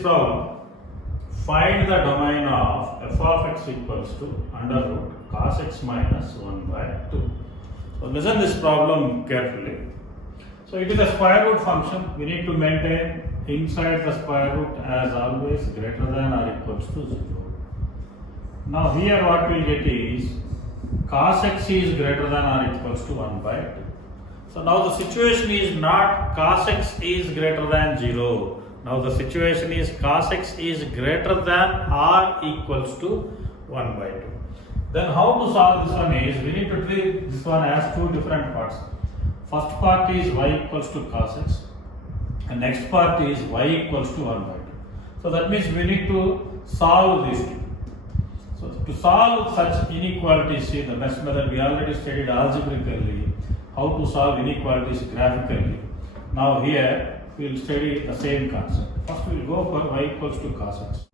problem, find the domain of f of x equals to under root cos x minus 1 by 2. So listen this problem carefully. So it is a square root function. We need to maintain inside the square root as always greater than or equals to 0. Now here what we get is cos x is greater than or equals to 1 by 2. So now the situation is not cos x is greater than 0. Now the situation is cos x is greater than or equals to 1 by 2. Then how to solve this one is, we need to treat this one as two different parts. First part is y equals to cos x and next part is y equals to 1 by 2. So that means we need to solve these two. So to solve such inequalities, see the best method we already studied algebraically, how to solve inequalities graphically. Now here we will study the same concept. First we will go for y equals to cos x.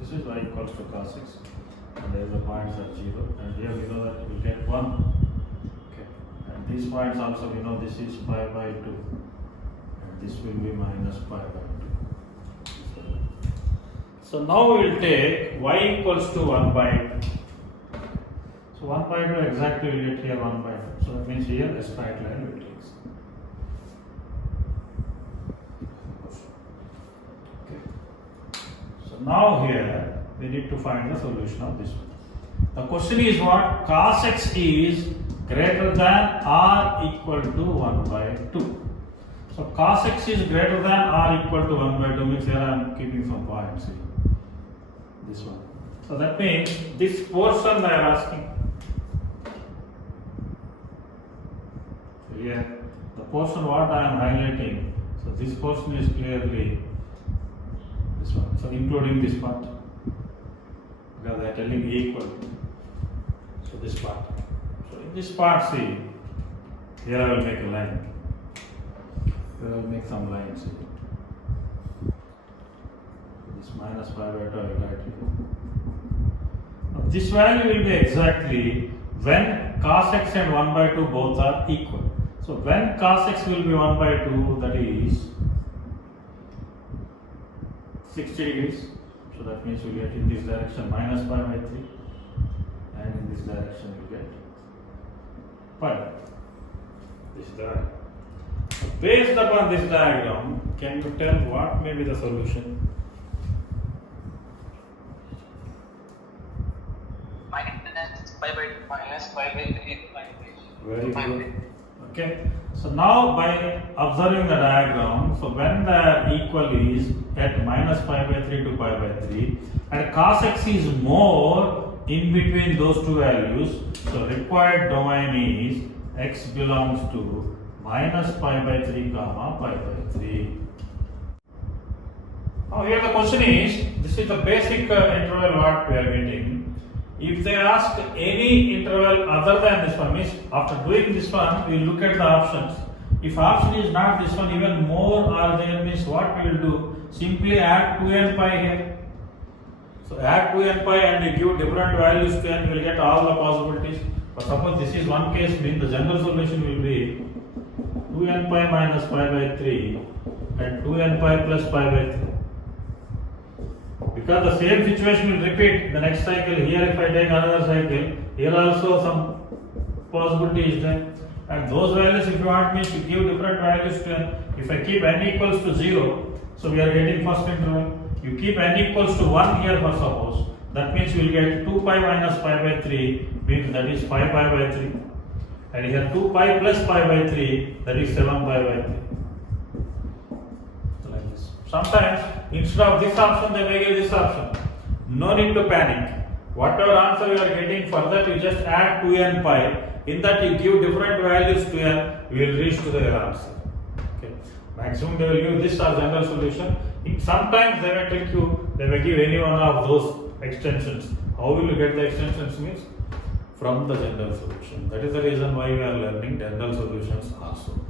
This is y equals to cos x and there the points are 0 and here we know that we will get 1. Okay. And these points also we know this is pi by 2 and this will be minus pi by 2. So now we will take y equals to 1 by 2. So 1 by 2 exactly we will get here 1 by 2. So that means here a straight line will take. Okay. So now here we need to find the solution of this one. The question is what? Cos x is greater than or equal to 1 by 2. So cos x is greater than or equal to 1 by 2 means here I am keeping some points here. This one. So that means this portion they are asking. So here the portion what I am highlighting. So this portion is clearly this one. So including this part. Because they are telling equal. So this part. So in this part, see, here I will make a line. Here I will make some lines here. This minus pi by 2 I will write here. Now this value will be exactly when cos x and 1 by 2 both are equal. So when cos x will be 1 by 2, that is 60 degrees. So that means we get in this direction minus pi by 3 and in this direction we get pi. This diagram. So based upon this diagram, can you tell what may be the solution? Minus pi by 3. Very good. Okay. So now by observing the diagram, so when the equal is at minus pi by 3 to pi by 3 and cos x is more in between those two values, so required domain is x belongs to minus pi by 3 comma pi by 3. Now here the question is, this is the basic interval what we are getting. If they ask any interval other than this one, means after doing this one, we will look at the options. If option is not this one, even more are there, means what we will do? Simply add 2n pi here. So add 2n pi and we give different values to n, we will get all the possibilities. But suppose this is one case, means the general solution will be 2n pi minus pi by 3 and 2n pi plus pi by 3. Because the same situation will repeat the next cycle. Here if I take another cycle, here also some possibility is there. And those values if you want me to give different values to n. If I keep n equals to 0, so we are getting first interval. You keep n equals to 1 here for suppose. That means you will get 2 pi minus pi by 3 means that is 5 pi by 3. And here 2 pi plus pi by 3 that is 7 pi by 3. Sometimes instead of this option they may give this option. No need to panic. Whatever answer you are getting, for that you just add 2n pi. In that you give different values to n, you will reach to the answer. Okay. Maximum they will give this as general solution. Sometimes they may trick you, they may give any one of those extensions. How will you get the extensions means? From the general solution. That is the reason why we are learning general solutions also.